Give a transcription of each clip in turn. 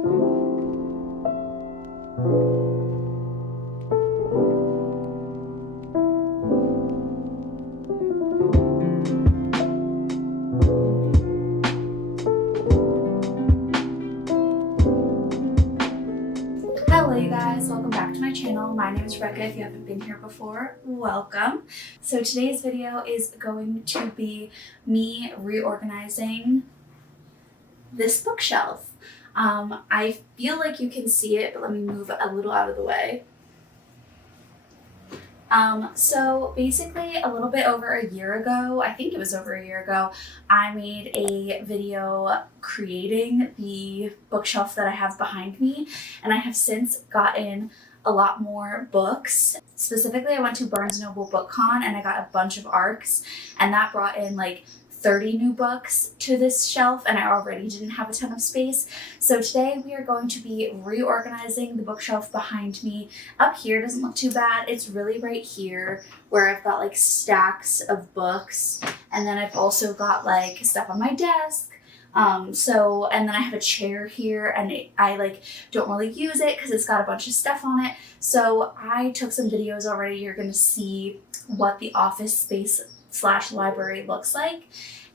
Hello you guys, welcome back to my channel. My name is Becca. If you haven't been here before, welcome. So today's video is going to be me reorganizing this bookshelf. I feel like you can see it, but let me move a little out of the way. So basically a little bit over a year ago, I think it was over a year ago, I made a video creating the bookshelf that I have behind me, and I have since gotten a lot more books. Specifically, I went to Barnes & Noble BookCon and I got a bunch of ARCs, and that brought in like 30 new books to this shelf, and I already didn't have a ton of space. So today we are going to be reorganizing the bookshelf behind me. Up here doesn't look too bad. It's really right here where I've got like stacks of books, and then I've also got like stuff on my desk. And then I have a chair here, and I like don't really use it because it's got a bunch of stuff on it. So I took some videos already. You're gonna see what the office space / library looks like,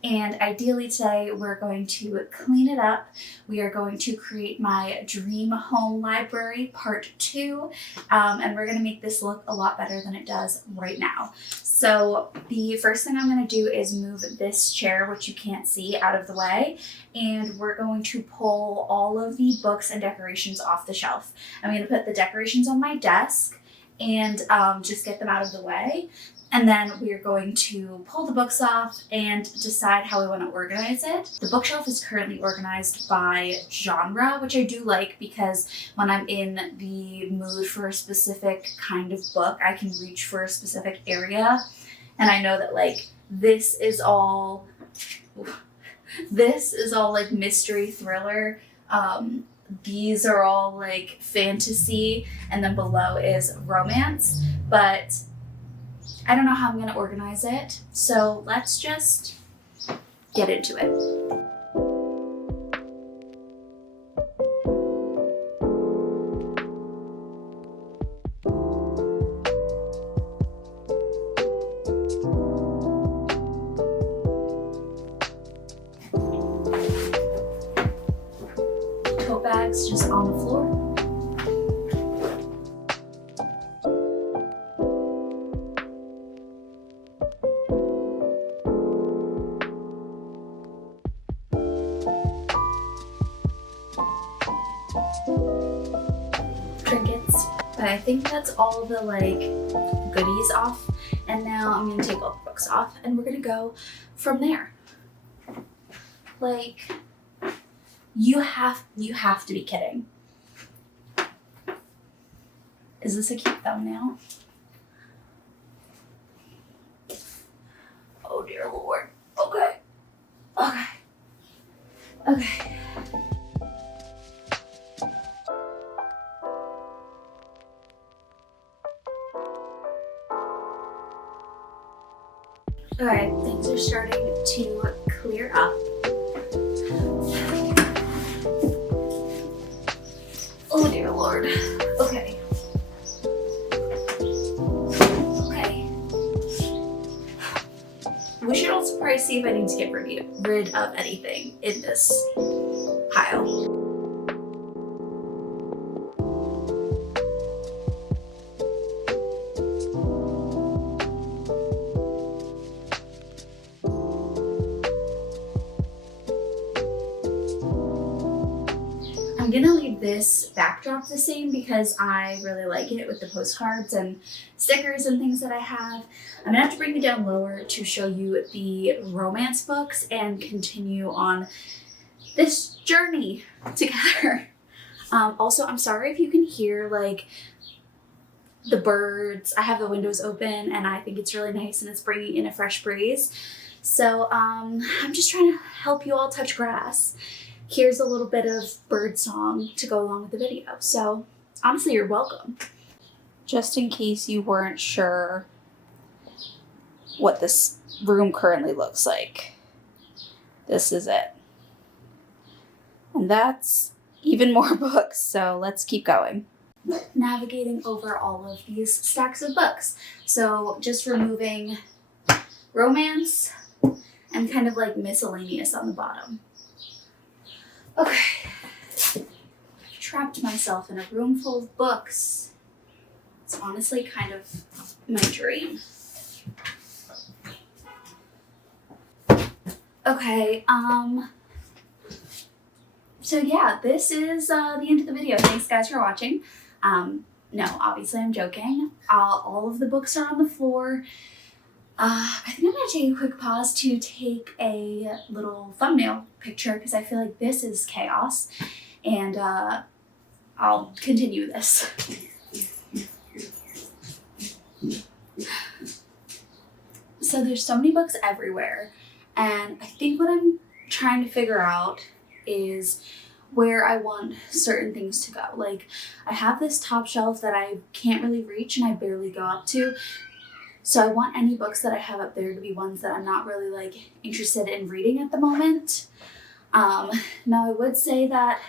and ideally today we're going to clean it up. We are going to create my dream home library part 2, and we're going to make this look a lot better than it does right now. So the first thing I'm going to do is move this chair, which you can't see, out of the way, and we're going to pull all of the books and decorations off the shelf. I'm going to put the decorations on my desk and just get them out of the way. And then we are going to pull the books off and decide how we want to organize it. The bookshelf is currently organized by genre, which I do like because when I'm in the mood for a specific kind of book, I can reach for a specific area. And I know that like this is all like mystery thriller. These are all like fantasy, and then below is romance. But I don't know how I'm going to organize it, so let's just get into it. Tote bags just on the floor. Trinkets, but I think that's all the like goodies off, and now I'm gonna take all the books off and we're gonna go from there. Like, you have to be kidding. Is this a cute thumbnail? Oh dear Lord. Okay. Alright, things are starting to clear up. Oh dear Lord. Okay. We should also probably see if I need to get rid of anything in this pile. I'm gonna leave this backdrop the same because I really like it with the postcards and stickers and things that I have. I'm gonna have to bring it down lower to show you the romance books and continue on this journey together. Also, I'm sorry if you can hear like the birds. I have the windows open and I think it's really nice and it's bringing in a fresh breeze. So I'm just trying to help you all touch grass. Here's a little bit of bird song to go along with the video. So honestly, you're welcome. Just in case you weren't sure what this room currently looks like, this is it. And that's even more books, so let's keep going. Navigating over all of these stacks of books. So just removing romance and kind of like miscellaneous on the bottom. Okay. Trapped myself in a room full of books. It's honestly kind of my dream. Okay, so yeah, this is the end of the video. Thanks guys for watching. No, obviously I'm joking. All of the books are on the floor. I think I'm gonna take a quick pause to take a little thumbnail picture because I feel like this is chaos, and I'll continue this. So there's so many books everywhere, and I think what I'm trying to figure out is where I want certain things to go. Like, I have this top shelf that I can't really reach and I barely go up to. So I want any books that I have up there to be ones that I'm not really like interested in reading at the moment. Now I would say that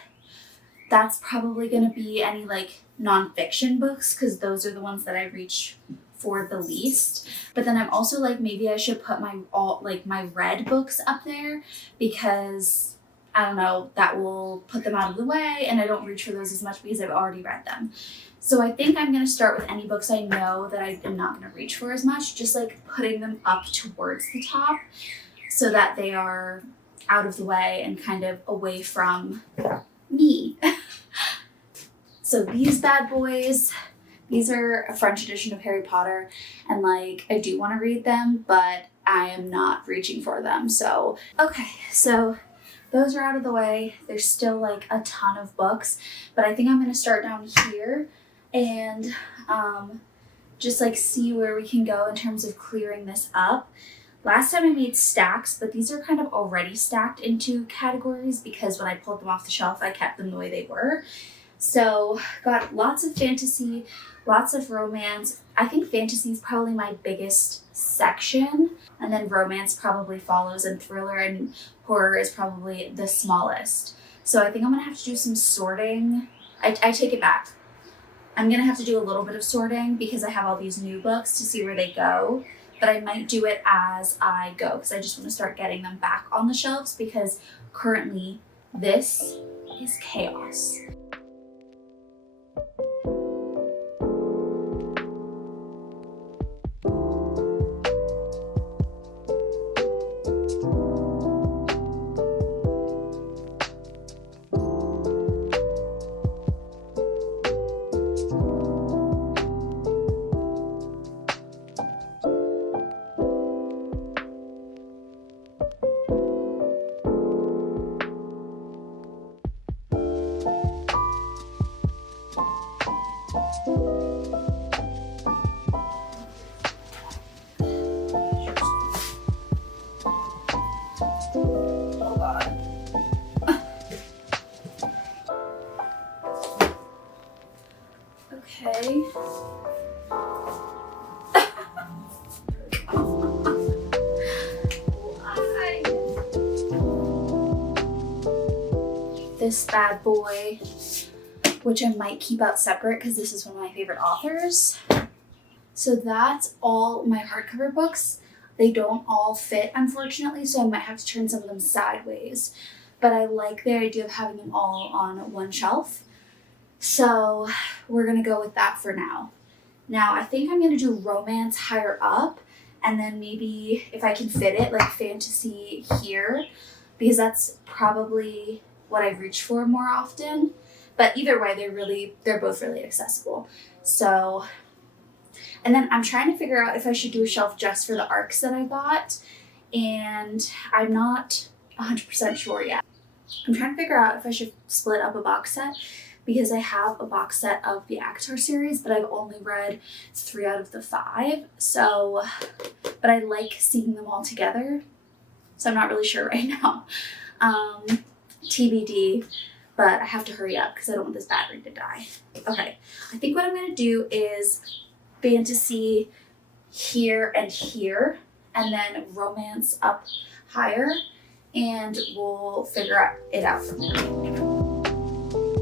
that's probably going to be any like nonfiction books because those are the ones that I reach for the least. But then I'm also like, maybe I should put my read books up there because I don't know, that will put them out of the way and I don't reach for those as much because I've already read them. So I think I'm going to start with any books I know that I am not going to reach for as much, just like putting them up towards the top so that they are out of the way and kind of away from me. So these bad boys, these are a French edition of Harry Potter, and like I do want to read them, but I am not reaching for them. So, okay, so those are out of the way. There's still like a ton of books, but I think I'm going to start down here and just like see where we can go in terms of clearing this up. Last time I made stacks, but these are kind of already stacked into categories because when I pulled them off the shelf, I kept them the way they were. So got lots of fantasy, lots of romance. I think fantasy is probably my biggest section, and then romance probably follows, and thriller and horror is probably the smallest. So I think I'm gonna have to do some sorting. I take it back. I'm gonna have to do a little bit of sorting because I have all these new books to see where they go, but I might do it as I go because I just want to start getting them back on the shelves because currently this is chaos. Okay. Why? This bad boy, which I might keep out separate because this is one of my favorite authors. So that's all my hardcover books. They don't all fit, unfortunately, so I might have to turn some of them sideways. But I like the idea of having them all on one shelf. So we're going to go with that for now. Now, I think I'm going to do romance higher up, and then maybe if I can fit it, like fantasy here, because that's probably what I reach for more often. But either way, they're both really accessible. So, and then I'm trying to figure out if I should do a shelf just for the arcs that I got, and I'm not 100% sure yet. I'm trying to figure out if I should split up a box set, because I have a box set of the ACOTAR series, but I've only read 3 out of the 5. So, but I like seeing them all together. So I'm not really sure right now. TBD, but I have to hurry up because I don't want this battery to die. Okay, I think what I'm gonna do is fantasy here and here, and then romance up higher, and we'll figure it out from there.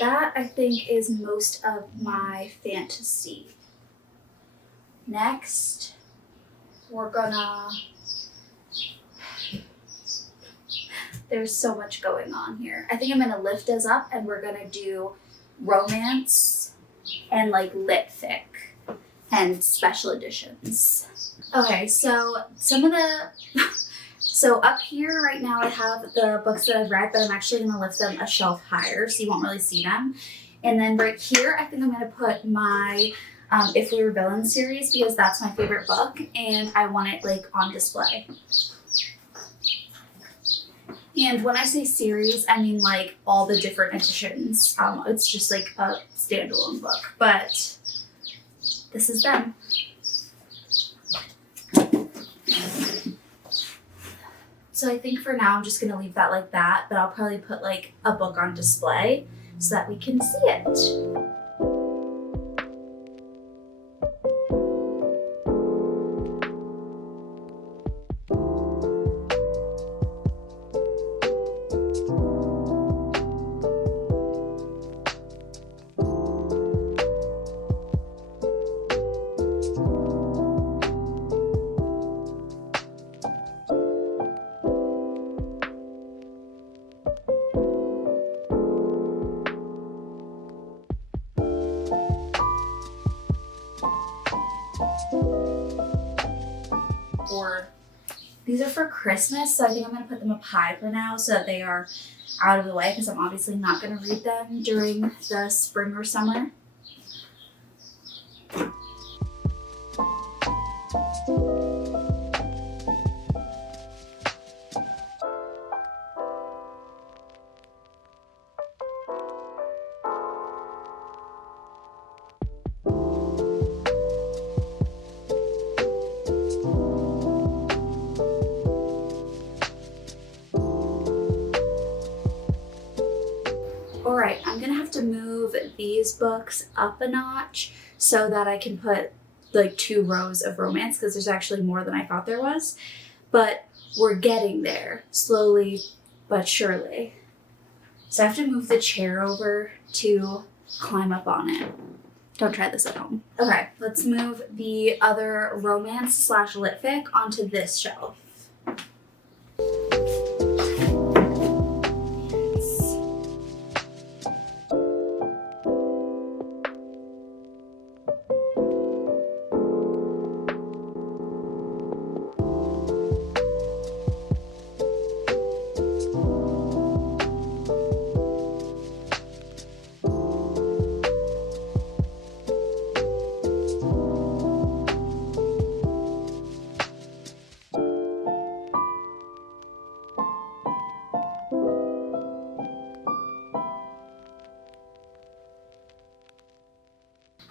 that I think is most of my fantasy. Next, we're gonna, there's so much going on here. I think I'm gonna lift us up and we're gonna do romance and like lit fic and special editions. Okay, so some of the, so up here right now I have the books that I've read, but I'm actually gonna lift them a shelf higher so you won't really see them. And then right here, I think I'm gonna put my If We Were Villains series because that's my favorite book and I want it like on display. And when I say series, I mean like all the different editions. It's just like a standalone book, but this is them. So I think for now I'm just gonna leave that like that, but I'll probably put like a book on display so that we can see it. These are for Christmas, so I think I'm going to put them up high for now so that they are out of the way because I'm obviously not going to read them during the spring or summer. Alright, I'm gonna have to move these books up a notch so that I can put like 2 rows of romance because there's actually more than I thought there was. But we're getting there, slowly but surely. So I have to move the chair over to climb up on it. Don't try this at home. Okay, let's move the other romance / lit fic onto this shelf.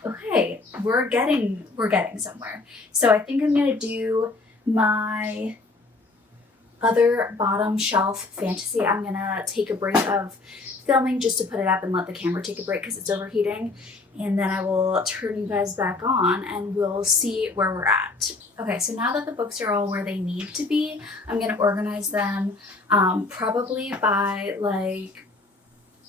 Okay, we're getting somewhere. So I think I'm gonna do my other bottom shelf fantasy. I'm gonna take a break of filming just to put it up and let the camera take a break because it's overheating. And then I will turn you guys back on and we'll see where we're at. Okay, so now that the books are all where they need to be, I'm gonna organize them probably by like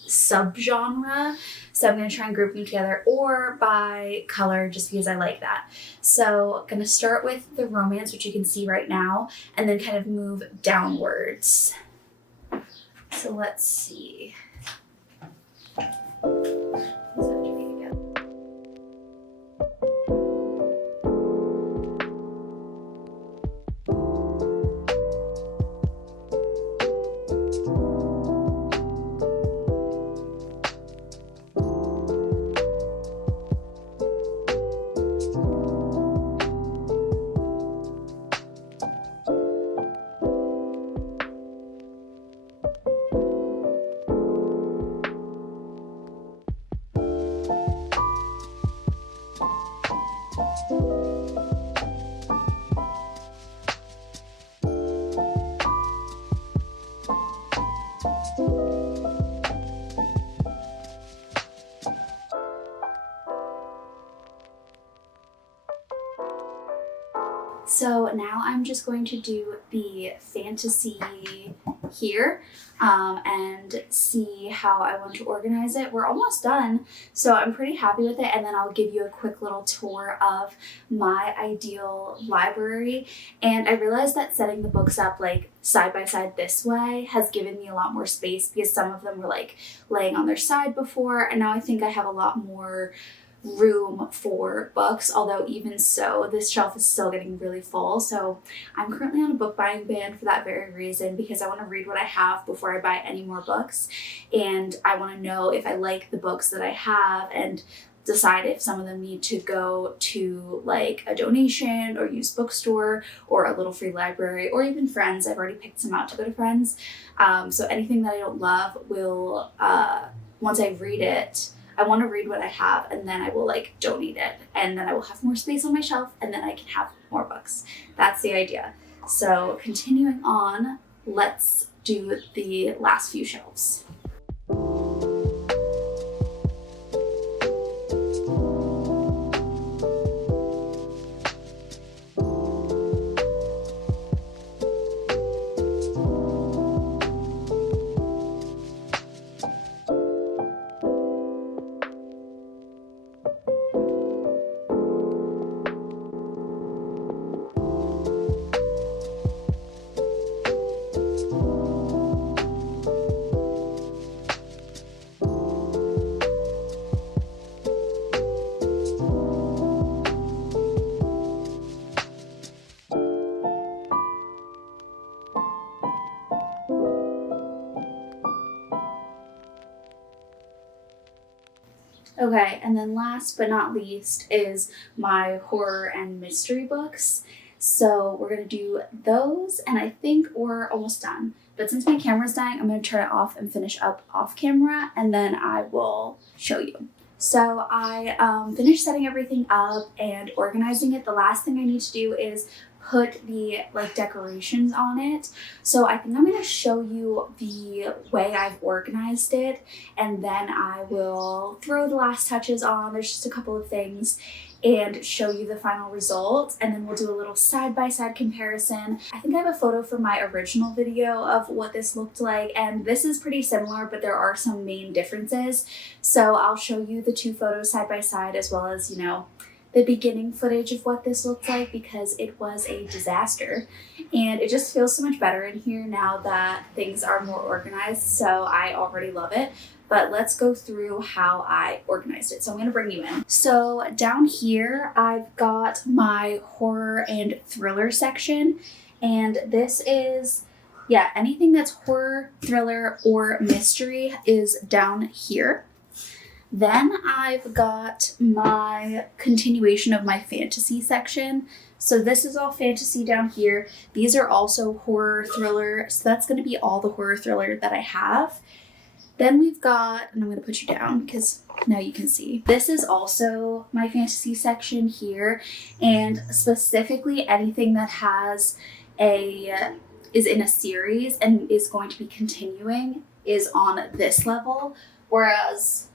subgenre. So I'm going to try and group them together or by color just because I like that. So I'm going to start with the romance, which you can see right now, and then kind of move downwards. So let's see. These have to be together. So now I'm just going to do the fantasy here and see how I want to organize it. We're almost done, so I'm pretty happy with it, and then I'll give you a quick little tour of my ideal library. And I realized that setting the books up like side by side this way has given me a lot more space, because some of them were like laying on their side before, and now I think I have a lot more room for books, although even so this shelf is still getting really full. So I'm currently on a book buying ban for that very reason, because I want to read what I have before I buy any more books, and I want to know if I like the books that I have and decide if some of them need to go to like a donation or used bookstore or a little free library, or even friends. I've already picked some out to go to friends. So anything that I don't love will once I read it, I want to read what I have, and then I will like donate it, and then I will have more space on my shelf, and then I can have more books. That's the idea. So continuing on, let's do the last few shelves. Okay, and then last but not least is my horror and mystery books. So we're gonna do those, and I think we're almost done. But since my camera's dying, I'm gonna turn it off and finish up off camera, and then I will show you. So I finished setting everything up and organizing it. The last thing I need to do is put the like decorations on it. So I think I'm going to show you the way I've organized it, and then I will throw the last touches on. There's just a couple of things, and show you the final result, and then we'll do a little side-by-side comparison. I think I have a photo from my original video of what this looked like, and this is pretty similar, but there are some main differences. So I'll show you the two photos side-by-side, as well as, you know, the beginning footage of what this looked like, because it was a disaster. And it just feels so much better in here now that things are more organized, so I already love it. But let's go through how I organized it. So I'm gonna bring you in. So down here, I've got my horror and thriller section. And this is, yeah, anything that's horror, thriller, or mystery is down here. Then I've got my continuation of my fantasy section. So this is all fantasy down here. These are also horror, thriller. So that's gonna be all the horror, thriller that I have. Then we've got, and I'm going to put you down because now you can see. This is also my fantasy section here, and specifically anything that has is in a series and is going to be continuing is on this level, whereas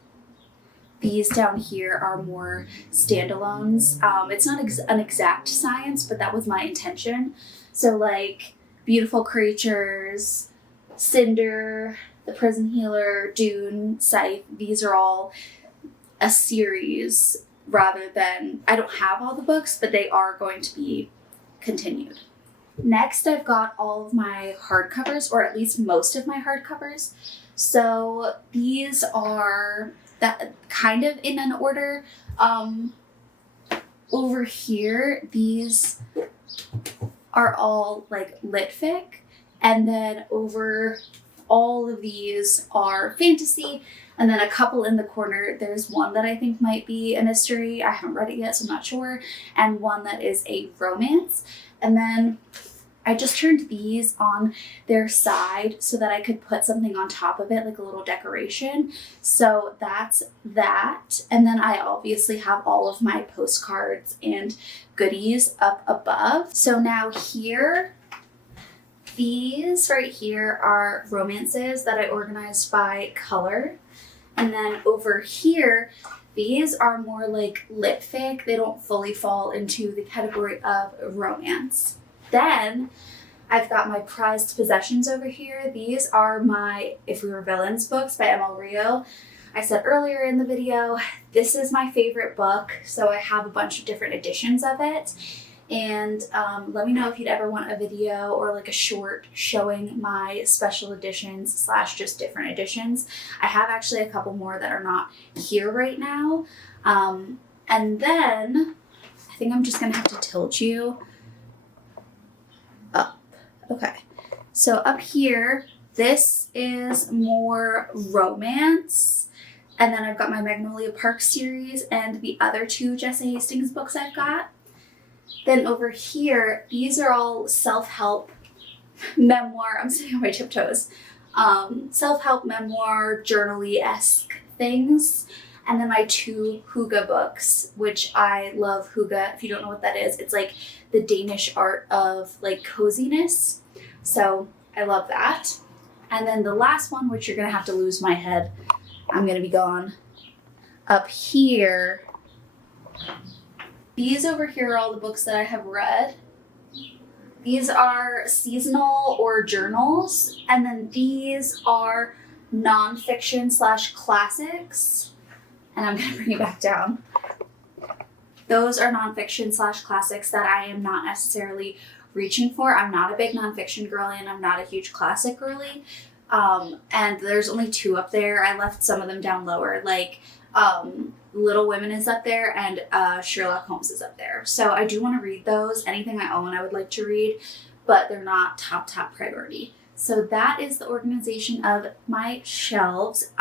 these down here are more standalones. It's not an exact science, but that was my intention. So like Beautiful Creatures, Cinder, The Prison Healer, Dune, Scythe, these are all a series rather than, I don't have all the books, but they are going to be continued. Next, I've got all of my hardcovers, or at least most of my hardcovers. So these are that kind of in an order. Over here, these are all like lit fic, and then over all of these are fantasy, and then a couple in the corner. There's one that I think might be a mystery. I haven't read it yet, so I'm not sure. And one that is a romance. And then I just turned these on their side so that I could put something on top of it, like a little decoration. So that's that. And then I obviously have all of my postcards and goodies up above. So now here, these right here are romances that I organized by color. And then over here, these are more like lit fic. They don't fully fall into the category of romance. Then I've got my prized possessions over here. These are my If We Were Villains books by M.L. Rio. I said earlier in the video, this is my favorite book, so I have a bunch of different editions of it. And let me know if you'd ever want a video or like a short showing my special editions / just different editions. I have actually a couple more that are not here right now. And then I think I'm just gonna have to tilt you up. Okay, so up here, this is more romance. And then I've got my Magnolia Park series and the other 2 Jessa Hastings books I've got. Then over here, these are all self-help memoir. I'm sitting on my tiptoes. Self-help memoir, journal-y-esque things. And then my 2 hygge books, which I love hygge. If you don't know what that is, it's like the Danish art of like coziness. So I love that. And then the last one, which you're gonna have to lose my head. I'm gonna be gone. Up here, these over here are all the books that I have read. These are seasonal or journals. And then these are nonfiction / classics. And I'm gonna bring it back down. Those are nonfiction / classics that I am not necessarily reaching for. I'm not a big nonfiction girly and I'm not a huge classic girly. And there's only 2 up there. I left some of them down lower, like Little Women is up there and Sherlock Holmes is up there. So I do want to read those. Anything I own I would like to read, but they're not top priority. So that is the organization of my shelves.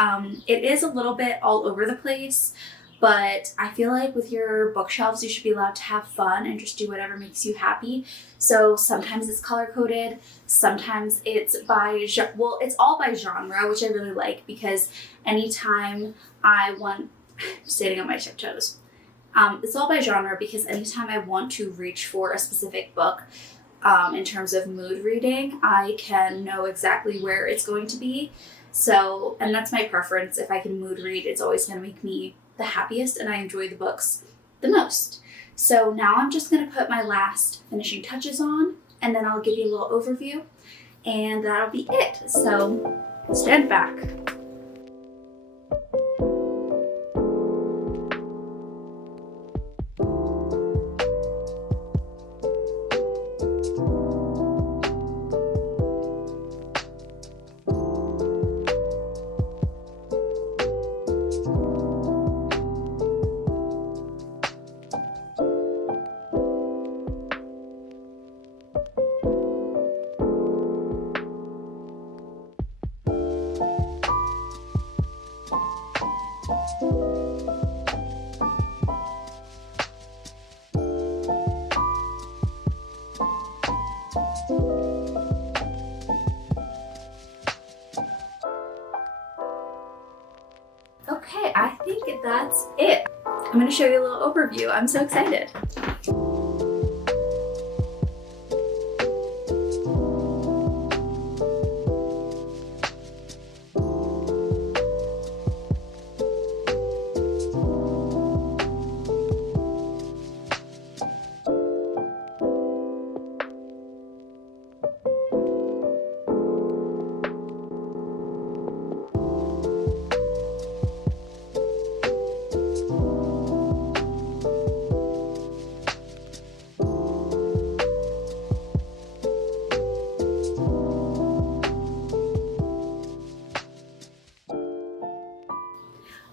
It is a little bit all over the place, but I feel like with your bookshelves, you should be allowed to have fun and just do whatever makes you happy. So sometimes it's color-coded, sometimes it's by, well, it's all by genre, which I really like because anytime I want, standing on my tiptoes, it's all by genre because anytime I want to reach for a specific book, in terms of mood reading, I can know exactly where it's going to be. So, and that's my preference. If I can mood read, it's always going to make me the happiest and I enjoy the books the most. So now I'm just going to put my last finishing touches on and then I'll give you a little overview and that'll be it. So stand back. Okay, I think that's it. I'm going to show you a little overview. I'm so excited.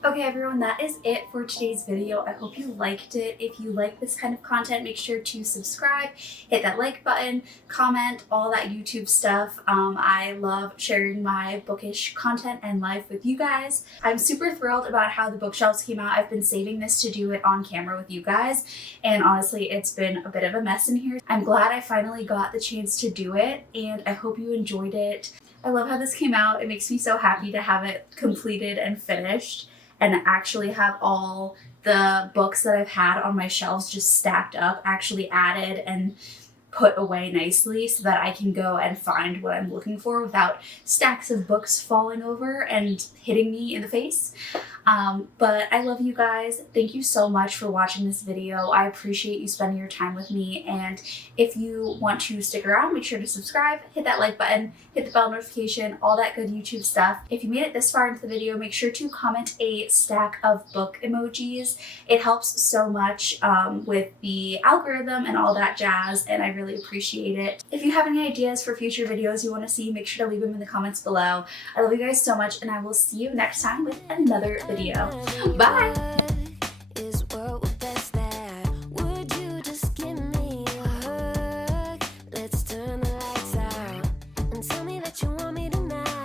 Okay everyone, that is it for today's video. I hope you liked it. If you like this kind of content, make sure to subscribe, hit that like button, comment, all that YouTube stuff. I love sharing my bookish content and life with you guys. I'm super thrilled about how the bookshelves came out. I've been saving this to do it on camera with you guys, and honestly, it's been a bit of a mess in here. I'm glad I finally got the chance to do it, and I hope you enjoyed it. I love how this came out. It makes me so happy to have it completed and finished, and actually have all the books that I've had on my shelves just stacked up, actually added and put away nicely so that I can go and find what I'm looking for without stacks of books falling over and hitting me in the face. But I love you guys. Thank you so much for watching this video. I appreciate you spending your time with me. And if you want to stick around, make sure to subscribe, hit that like button, hit the bell notification, all that good YouTube stuff. If you made it this far into the video, make sure to comment a stack of book emojis. It helps so much with the algorithm and all that jazz, and I really appreciate it. If you have any ideas for future videos you want to see, make sure to leave them in the comments below. I love you guys so much, and I will see you next time with another video. Bye!